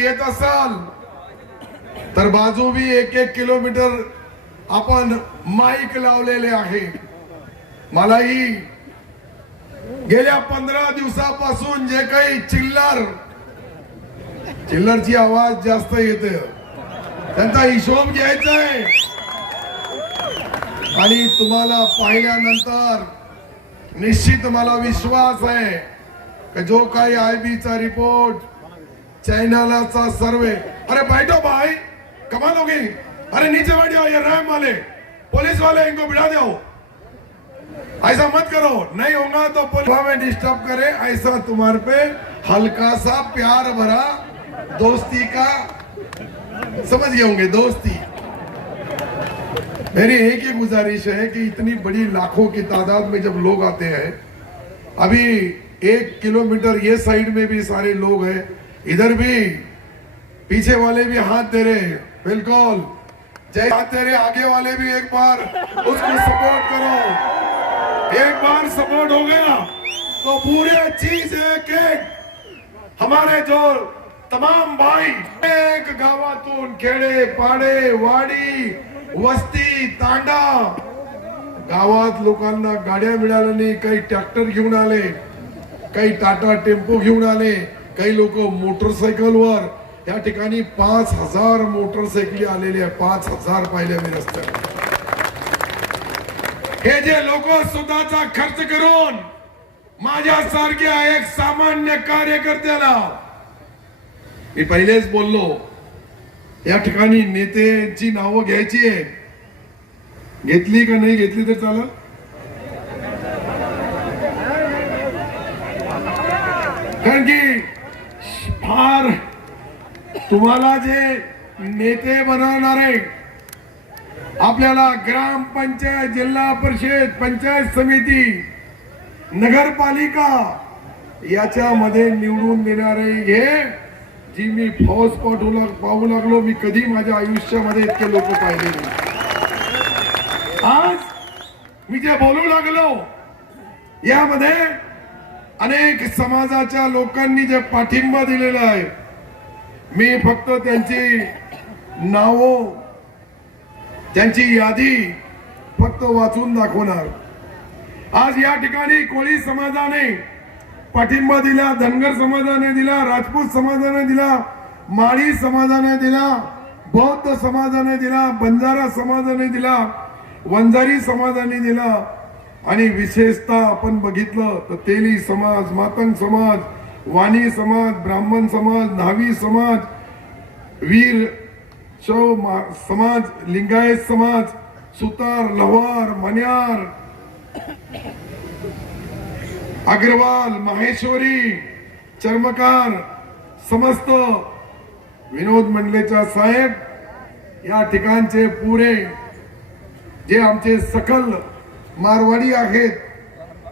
येत असाल तर बाजूबी एक एक किलोमीटर आपण माईक लावलेले आहे. मलाही गेल्या पंधरा दिवसापासून जे काही चिल्लर चिल्लरची आवाज जास्त येते. त्यांचा हिशोब घ्यायचा आहे. आणि तुम्हाला पाहिल्यानंतर निश्चित मला विश्वास आहे की जो काही आय चा रिपोर्ट चाइनालाचा सर्वे। अरे बैठो भाई। कमाल हो गई अरे नीचे बैठो ये रैम वाले। पुलिस वाले, इनको बिठा दो। ऐसा मत करो। नहीं होगा तो पुलिस में डिस्टर्ब करे। ऐसा तुम्हारे पे हल्का सा प्यार भरा दोस्ती का समझ गए होंगे, दोस्ती। मेरी एक ही गुजारिश है कि इतनी बड़ी लाखों की तादाद में जब लोग आते हैं, अभी एक किलोमीटर ये साइड में भी सारे लोग हैं इधर भी पीछे वाले भी हाथ दे रहे बिल्कुल। जय हाथ दे रहे आगे वाले भी एक बार उसको सपोर्ट करो। एक बार सपोर्ट हो गया। तो पूरे चीज एक एक। हमारे जो तमाम भाई एक गावातून खेडे पाडे वाडी वस्ती तांडा। गावात लोकांना गाड्या मिळाल्या नाही काही ट्रॅक्टर घेऊन आले काही टाटा टेम्पो घेऊन आले काही लोक मोटरसायकलवर या ठिकाणी पाच हजार मोटरसायकली आलेल्या आहे. पाच हजार पाहिल्या मी रस्त्यावर. हे जे लोक स्वतःचा खर्च करून माझ्यासारख्या एक सामान्य कार्यकर्त्याला मी पहिलेच बोललो या ठिकाणी नेत्यांची नावं घ्यायची आहे घेतली का नाही घेतली तर चालत कारण की फार तुम्हाला जे नेते बनवणार आहे आपल्याला ग्रामपंचायत जिल्हा परिषद पंचायत समिती नगरपालिका याच्यामध्ये निवडून देणारे हे जी मी फौज पाठवू लाग पाहू लागलो मी कधी माझ्या आयुष्यामध्ये इतके लोक पाहिले आज मी जे बोलू लागलो यामध्ये अनेक समाजाच्या लोकांनी जे पाठिंबा दिलेला आहे मी फक्त त्यांची नावं त्यांची यादी फक्त वाचून दाखवणार. आज या ठिकाणी कोळी समाजाने पाठिंबा दिला धनगर समाजाने दिला राजपूत समाजाने दिला माळी समाजाने दिला बौद्ध समाजाने दिला बंजारा समाजाने दिला वंजारी समाजाने दिला आणि विशेषतः आपण बघितलं तर तेली समाज मातंग समाज वाणी समाज ब्राह्मण समाज न्हावी समाज वीर शव मा- समाज लिंगायत समाज सुतार लवार मन्यार अग्रवाल माहेश्वरी चर्मकार समस्त विनोद मंडलेच्या साहेब या ठिकाणचे पुरे जे आमचे सकल मारवाडी आहेत.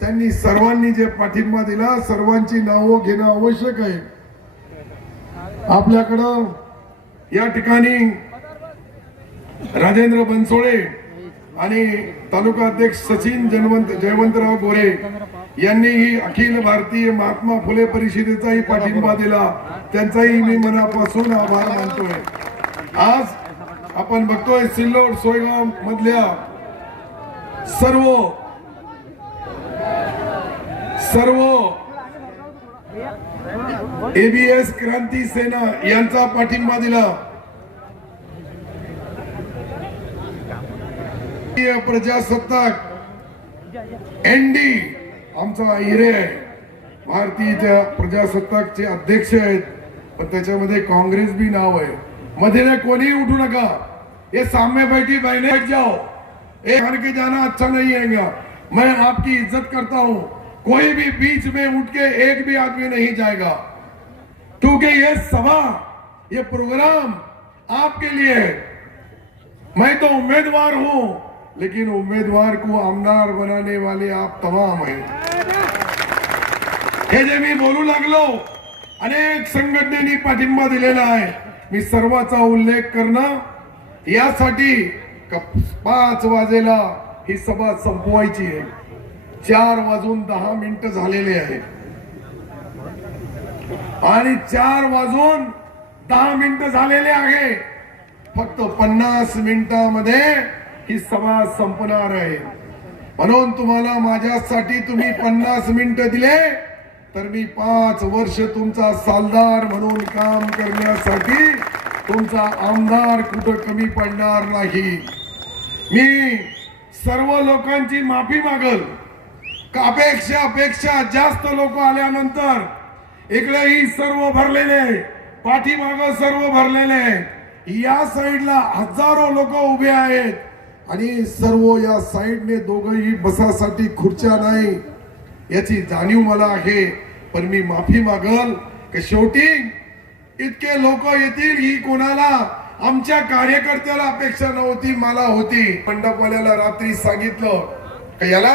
त्यांनी सर्वांनी जे पाठिंबा दिला सर्वांची नावं घेणं आवश्यक आहे. आपल्याकडं या ठिकाणी राजेंद्र बनसोळे आणि तालुका अध्यक्ष सचिन जनवंत जयवंतराव गोरे यांनीही अखिल भारतीय महात्मा फुले परिषदेचाही पाठिंबा दिला. त्यांचाही मी मनापासून आभार मानतोय. आज आपण बघतोय सिल्लोड सोयगाव मधल्या सर्व सर्व एबीएस क्रांती सेना यांचा पाठिंबा दिला. प्रजासत्ताक एनडी आमचा हिरे आहे. भारतीय प्रजासत्ताकचे अध्यक्ष आहेत पण त्याच्यामध्ये काँग्रेस बी नाव आहे. मध्ये कोणीही उठू नका. हे साम्य बैठी बहिणी जाओ. एक घर के जाना अच्छा नहीं है मैं आपकी इज्जत करता हूँ। कोई भी बीच में उठ के एक भी आदमी नहीं जाएगा। क्योंकि ये सभा ये प्रोग्राम आपके लिए मैं तो उम्मीदवार हूं लेकिन उम्मीदवार को आमदार बनाने वाले आप तमाम हैं। हे जे मी बोलू लागलो अनेक संघटनेनी पाठिंबा दिलेला आहे. मी सर्वाचा उल्लेख करणं यासाठी का पाच वाजेला ही सभा संपवायची आहे. चार वाजून दहा मिनिटं झालेले आहेत. आणि चार वाजून दहा मिनिटं झालेले आहे. फक्त पन्नास मिनिटामध्ये ही सभा संपणार आहे. म्हणून तुम्हाला माझ्यासाठी तुम्ही पन्नास मिनिट दिले तर मी पाच वर्ष तुमचा सालदार म्हणून काम करण्यासाठी तुमचा आमदार कुठं कमी पडणार नाही. मी सर्व लोकांची माफी मागल. का अपेक्षा अपेक्षा जास्त लोक आल्यानंतर इकडेही सर्व भरलेले पाठीमाग सर्व भरलेले या साईडला हजारो लोक उभे आहेत. आणि सर्व या साईडने दोघही बसासाठी खुर्च्या नाही. याची जाणीव मला आहे पण मी माफी मागल. की शेवटी इतके लोक येतील ही कोणाला? आमच्या कार्यकर्त्याला अपेक्षा नव्हती मला होती. मंडपवाल्याला रात्री सांगितलं का याला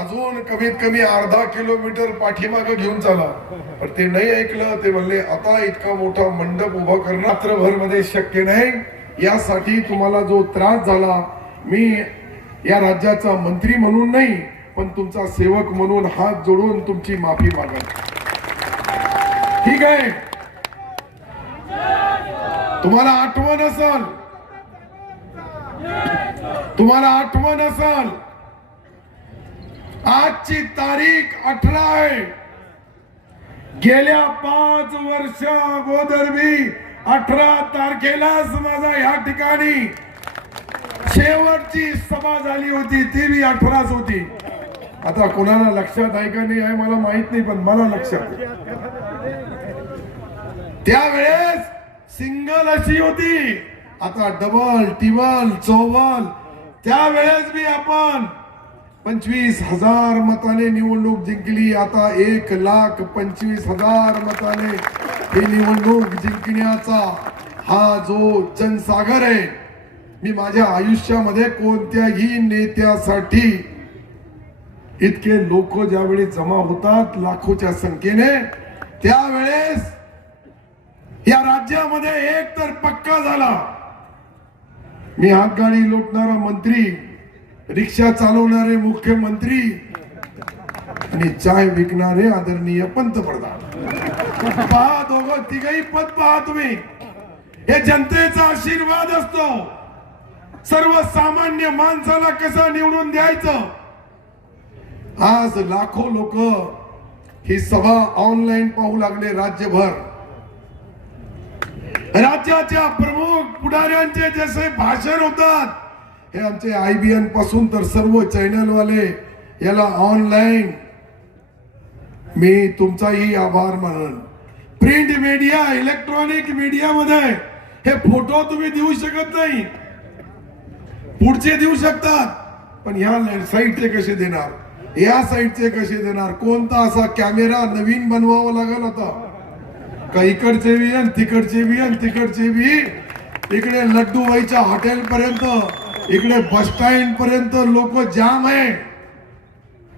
अजून कमीत कमी अर्धा किलोमीटर पाठीमागं घेऊन चला. पण ते नाही ऐकलं. ते म्हणले आता इतका मोठा मंडप उभा करणं रात्रभरमध्ये शक्य नाही. यासाठी तुम्हाला जो त्रास झाला मी या राज्याचा मंत्री म्हणून नाही पण तुमचा सेवक म्हणून हात जोडून तुमची माफी मागा ठीक आहे. तुम्हाला आठवण असल. तुम्हाला आठवण असल. आजची तारीख अठरा आहे. गेल्या पाच वर्ष अगोदर मी अठरा तारखेलाच माझा ह्या ठिकाणी शेवटची सभा झाली होती ती मी अठराच होती. आता कोणाला लक्षात आहे का नाही आहे मला माहीत नाही पण मला लक्षात त्यावेळेस सिंगल अशी होती. आता डबल टिबल चौबल त्यावेळेस बी आपण पंचवीस हजार मताने निवडणूक जिंकली. आता एक लाख पंचवीस हजार मताने ही निवडणूक जिंकण्याचा हा जो जनसागर आहे मी माझ्या आयुष्यामध्ये कोणत्याही नेत्यासाठी इतके लोक ज्यावेळी जमा होतात लाखोच्या संख्येने त्यावेळेस या राज्यामध्ये एक तर पक्का झाला. मी हातगाडी लुटणारा मंत्री रिक्षा चालवणारे मुख्यमंत्री आणि चाय विकणारे आदरणीय पंतप्रधान. पहा दोघं तिघही पद पहा तुम्ही. हे जनतेचा आशीर्वाद असतो. सर्वसामान्य माणसाला कसं निवडून द्यायचं? आज लाखो लोक ही सभा ऑनलाईन पाहू लागले राज्यभर. राज्याच्या प्रमुख पुढाऱ्यांचे जसे भाषण होतात हे आमचे आय बी एनपासून तर सर्व चॅनलवाले याला ऑनलाईन मी तुमचाही आभार मानन. प्रिंट मीडिया इलेक्ट्रॉनिक मीडियामध्ये हे फोटो तुम्ही देऊ शकत नाही. पुढचे देऊ शकतात पण ह्या साईडचे कसे देणार? या साईडचे कसे देणार? कोणता असा कॅमेरा नवीन बनवावा लागेल आता? का इकडचे बी आणि तिकडचे बी आणि तिकडचे बी. इकडे लड्डूबाईच्या हॉटेल पर्यंत इकडे बस स्टँड पर्यंत लोक जाम आहे.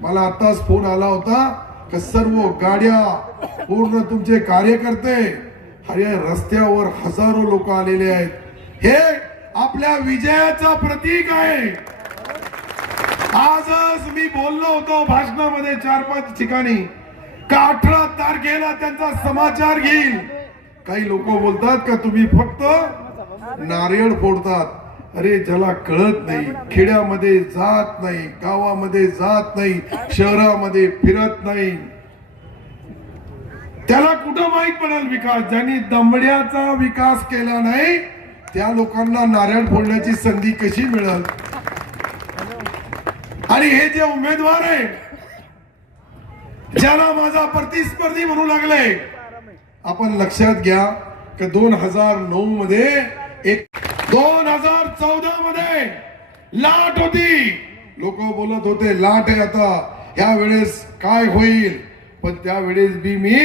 मला आताच फोन आला होता का सर्व गाड्या पूर्ण तुमचे कार्यकर्ते अरे रस्त्यावर हजारो लोक आलेले आहेत. हे आपल्या विजयाचा प्रतीक आहे. आजच मी बोललो होतो भाषणामध्ये चार पाच ठिकाणी. का अठरा तारखेला त्यांचा समाचार घेईल. काही लोक बोलतात का तुम्ही फक्त नारळ फोडतात. अरे ज्याला कळत नाही खेड्यामध्ये जात नाही गावामध्ये जात नाही शहरामध्ये फिरत नाही. त्याला कुठं माहीत पडेल विकास? ज्यांनी दमड्याचा विकास केला नाही त्या लोकांना नारळ फोडण्याची संधी कशी मिळेल? आणि हे जे उमेदवार आहे ज्याला माझा प्रतिस्पर्धी म्हणू लागले. आपण लक्षात घ्या की दोन हजार नऊ मध्ये एक दोन हजार चौदा मध्ये लाट होती. लोक बोलत होते लाट आहे आता. ह्या वेळेस काय होईल? पण त्यावेळेस बी मी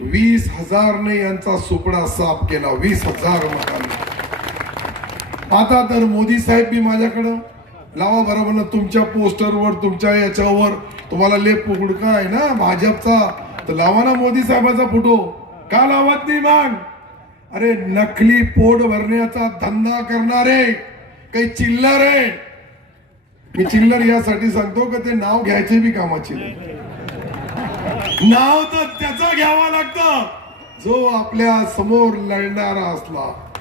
वीस हजारने यांचा सुपडा साफ केला वीस हजार मतांनी. आता तर मोदी साहेब बी माझ्याकडं. लावा बरोबर ना तुमच्या पोस्टरवर तुमच्या याच्यावर तुम्हाला लेप उघडका आहे ना भाजपचा. तर लावा ना मोदी साहेबाचा फोटो. का लावत नाही मग? अरे नकली पोट भरण्याचा धंदा करणारे काही चिल्लर आहे. मी चिल्लर यासाठी सांगतो का ते नाव घ्यायचे बी कामाचे. नाव तर त्याचा घ्यावा लागतं. जो आपल्यासमोर लढणारा असला.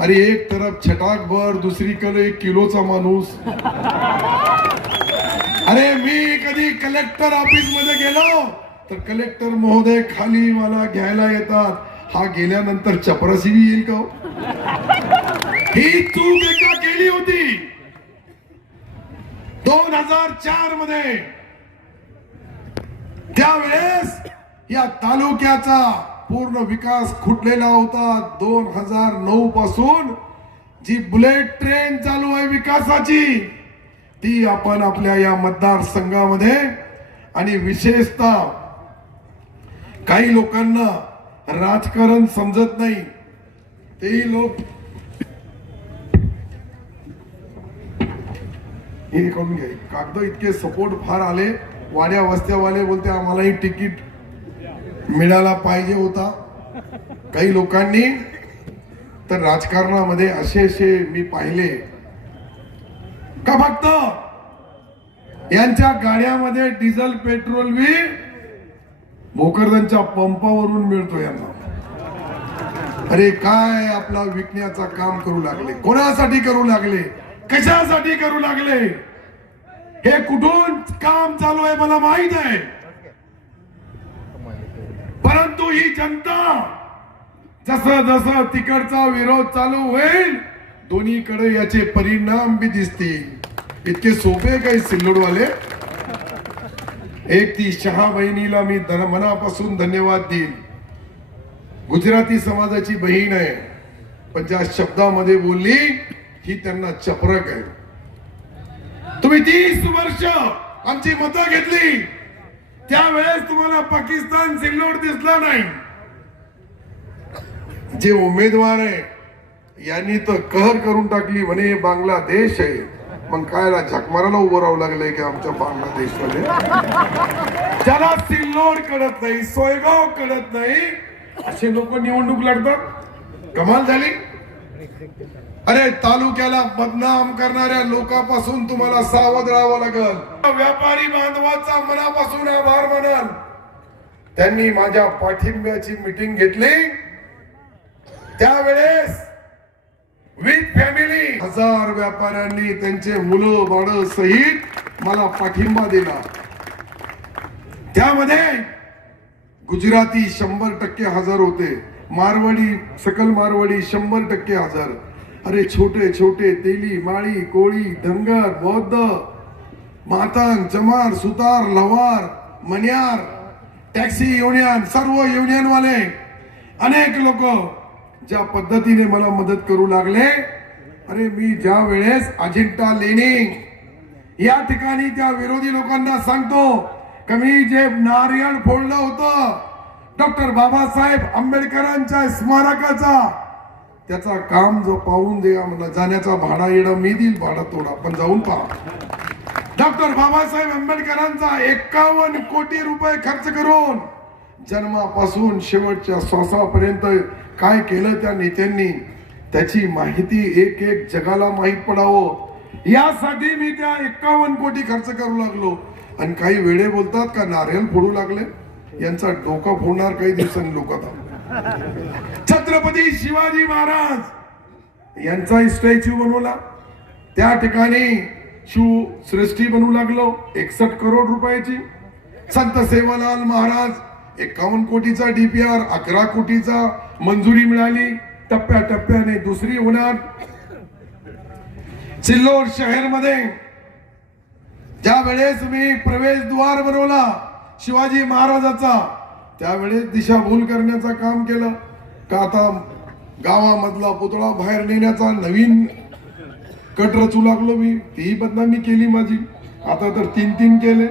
अरे एक तरफ छटाक भर दुसरीकडे एक किलोचा माणूस. अरे मी कधी कलेक्टर ऑफिसमध्ये गेलो तर कलेक्टर महोदय खाली मला घ्यायला येतात. हा गेल्यानंतर चपरासी बी येईल का हो? ही चूक एकदा केली होती. दोन हजार चारमध्ये. त्यावेळेस या तालुक्याचा पूर्ण विकास खुटलेला होता दोन हजार नऊ पासून. जी बुलेट ट्रेन चालू आहे विकासाची ती आपण आपल्या या मतदारसंघामध्ये आणि विशेषतः काही लोकांना राजकारण समजत नाही. तेही लोक हे करून घ्या. कागद इतके सपोर्ट फार आले. वाड्या वस्त्यावाले बोलते आम्हालाही तिकीट मिळाला पाहिजे होता. काही लोकांनी तर राजकारणामध्ये असे असे मी पाहिले. का फक्त? यांच्या गाड्यामध्ये डिझेल पेट्रोल बी भोकरदनच्या पंपावरून मिळतो यांना. अरे काय आपला विकण्याचा काम करू लागले? कोणासाठी करू लागले? कशासाठी करू लागले? हे कुठून काम चालू आहे मला माहीत आहे. परंतु ही जनता. जसं जसं तिकडचा विरोध चालू होईल दोन्हीकडे याचे परिणाम बी दिसतील. इतके सोपे काही सिल्लोडवाले? एक ती शहा बहिणीला मी धन- मनापासून धन्यवाद देईन. गुजराती समाजाची बहीण आहे पण ज्या शब्दामध्ये बोलली ही त्यांना चपरक आहे. तुम्ही तीस वर्ष आमची मतं घेतली. त्यावेळेस तुम्हाला पाकिस्तान सिल्लोड दिसला नाही. जे उमेदवार आहे यांनी तर कहर करून टाकली म्हणे बांगलादेश आहे. मग काय झकमाराला उभं राहावं लागलंय की आमच्या बांगलादेशमध्ये? ज्याला सिल्लोड कळत नाही सोयगाव कळत नाही असे लोक निवडणूक लढतात. कमाल झाली. अरे तालुक्याला बदनाम करणाऱ्या लोकांपासून तुम्हाला सावध राहावं लागल. व्यापारी बांधवाचा मनापासून आभार मानाल. त्यांनी माझ्या पाठिंब्याची मिटिंग घेतली. त्यावेळेस विथ फॅमिली हजार व्यापाऱ्यांनी त्यांचे मुलं बाळ सहित मला पाठिंबा दिला. त्यामध्ये गुजराती शंभर टक्के हजर होते. मारवाडी सकल मारवाडी शंभर टक्के हजर अरे छोटे छोटे तेली माळी कोळी धनगर बौद्ध मातंग चमार सुतार लवार मन्यार टॅक्सी युनियन सर्व युनियन वाले अनेक लोक ज्या पद्धतीने मला मदत करू लागले. अरे मी ज्या वेळेस अजिंठा लेणी या ठिकाणी त्या विरोधी लोकांना सांगतो कमी जे नारियल फोडलं होतं. डॉक्टर बाबासाहेब आंबेडकरांच्या स्मारकाचा. त्याचा काम जो पाहून दे आम्हाला जाण्याचा भाडा येणं मी देईल भाडा तोडा. पण जाऊन पहा. डॉक्टर बाबासाहेब आंबेडकरांचा एकावन्न कोटी रुपये खर्च करून जन्मापासून शेवटच्या श्वासापर्यंत काय केलं त्या नेत्यांनी त्याची माहिती एक एक जगाला माहीत पडावं. यासाठी मी त्या एकावन्न कोटी खर्च करू लागलो. आणि काही वेळे बोलतात का नारियल फोडू लागले? यांचा डोका फोडणार काही दिवसांनी लोक आता. छत्रपती शिवाजी महाराज यांचा स्टॅच्यू बनवला. त्या ठिकाणी शिव सृष्टी बनवू लागलो एकसठ करोड रुपयाची. संत सेवालाल महाराज एकावन्न कोटीचा डीपीआर अकरा कोटीचा मंजुरी मिळाली. टप्प्या टप्प्याने दुसरी होणार. सिल्लोड शहरमध्ये ज्या वेळेस मी प्रवेशद्वार बनवला शिवाजी महाराजाचा. त्यावेळेस दिशाभूल करण्याचं काम केलं. का आता गावामधला पुतळा बाहेर नेण्याचा नवीन कट रचू लागलो मी. तीही बदनामी केली माझी. आता तर तीन तीन केले.